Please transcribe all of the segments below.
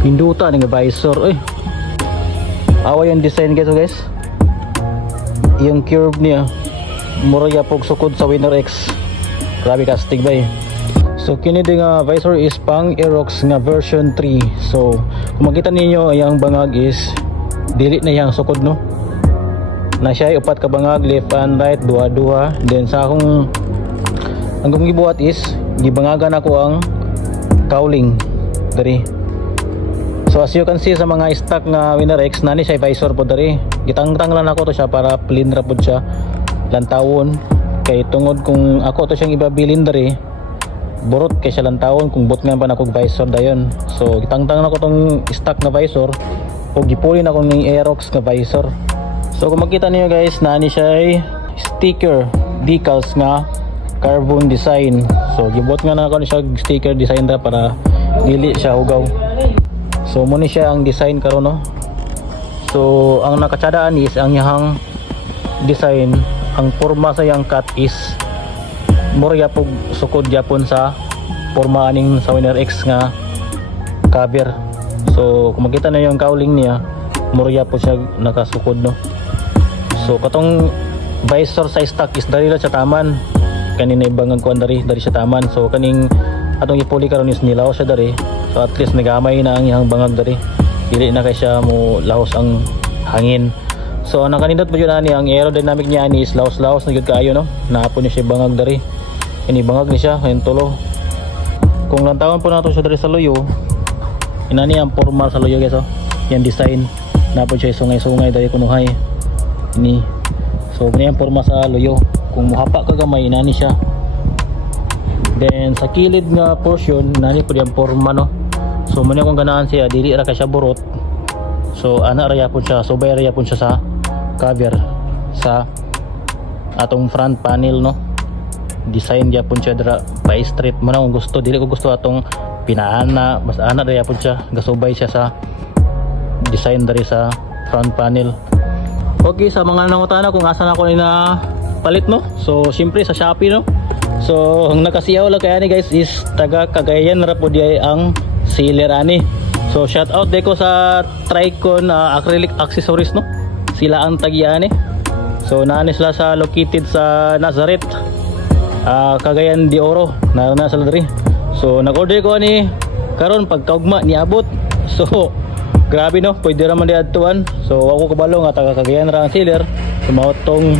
Pindutan ng visor. Away yung design guys. Yung curve niya mura yapog sukod sa Winner X. Grabe kastig ba So kini nga visor is pang Aerox nga version 3. So kung makita ninyo yung bangag is dili na yang sukod no. Na siya upat ka bangag left and right duha-duha. Then sa akong ang gibuhat is gibangagan ako ang cowling dari. So as you can see sa mga stock nga Winner X nani siya visor po dari. Gitangtang lang ako to siya para plain ra pod siya lantawon kay tungod kung ako to siyang ibabilin dari burot kay siya lantawon kung bot nga pa nako visor dayon. So gitangtang ako tong stock na visor o gipulin ako ning Aerox nga visor. So kung makita niyo guys nani siya ay sticker decals nga carbon design. So gibot nga na ako siya sticker design ra para dili siya hugaw. So mo ni siya ang design karon no. So ang nakatsadaan is ang yahang design, ang porma sa yang cut is mura yapog sukod yapon sa porma aning sa Winner X nga cover. So kung makita na yung cowling niya mura yapon siya nakasukod no. So katong visor sa stock is dari ra sa taman kanina ibang kuan dari sa taman. So kaning atong ipuli karon is nilaw siya dari. So at least nagamay na ang iyang bangag dari. Dili na kay siya mo lahos ang hangin. So ang nakanindot po yun ani ang aerodynamic niya ani is laos-laos na gyud kaayo no. Naapon ni siya bangag dari. Ini bangag ni siya kay tulo. Kung lantawon po nato siya dari sa loyo. Inani ang forma sa loyo guys oh. Yan design. Naapon siya sungay-sungay dari kunuhay. Ini. So kani ang forma sa loyo. Kung muhapa ka gamay inani siya. Then sa kilid nga portion nani po yang forma no. So muna kung ganahan siya dili ra ka siya burot. So ana ra yapon siya, subay ra yapon siya sa cover sa atong front panel no. Design yapon siya dira by strip mo na kung gusto. Dili ko gusto atong pinaana, basta ana ra yapon siya, gasubay siya sa design dari sa front panel. Okay, sa mga nangutana kung asa na ako na palit no. So syempre sa Shopee no. So ang nakasiyaw lang kaya ni guys is taga Cagayan ra po di ang seller ani. So shout out deko sa Tricon acrylic accessories no. Sila ang tagian So naani sila sa located sa Nazareth. Cagayan de Oro. Na sila diri. So nag-order ko ani karon pagkaugma ni abot. So grabe no, pwede ra man di adtuan. So ako kabalo nga taga Cagayan ra ang seller. Sumaotong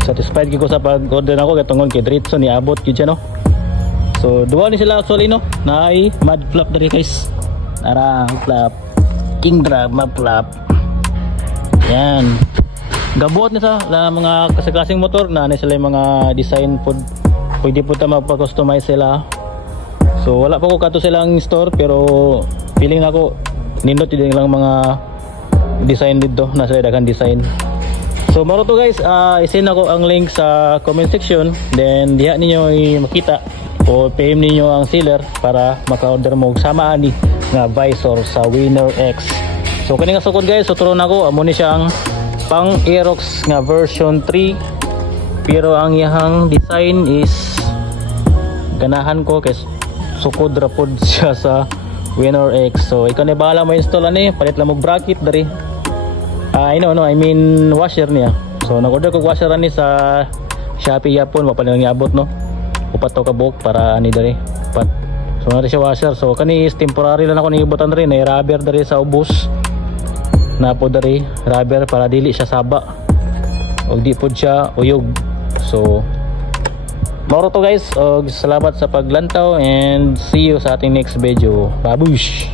satisfied ko sa pag-order nako kay tungod kay diretso ni abot gyud siya no. So duwa ni sila actually no. Naay mud flap diri guys. Ara flap king drag mud flap. Yan. Gabot ni sa mga kasing motor na sila yung mga design pod. Pwede po ta magpa-customize sila. So wala pa ko kato silang store pero feeling ako nindot din lang mga design dito na sila daghang design. So maro to guys, isin ako ang link sa comment section, then diha ninyo makita o PM ninyo ang seller para maka-order mo sama ani nga visor sa Winner X. So kani nga sukod guys, so turon ako amo ni siya ang pang Aerox nga version 3 pero ang iyang design is ganahan ko kay sukod ra pod siya sa Winner X. So ikaw ni bahala mo install ani, palit lang mo bracket dari. I mean washer niya. So nag-order ko washer ani sa Shopee yapon, mapalit lang iabot no. Upat to ka buok para ani dari. Upat. So na siya washer. So kani is temporary lang ako ni ibutan rin, ay rubber dari sa ubos. Na po dari rubber para dili siya saba. Og di pod siya uyog. So moro to guys. Salamat sa paglantaw and see you sa ating next video. Babush.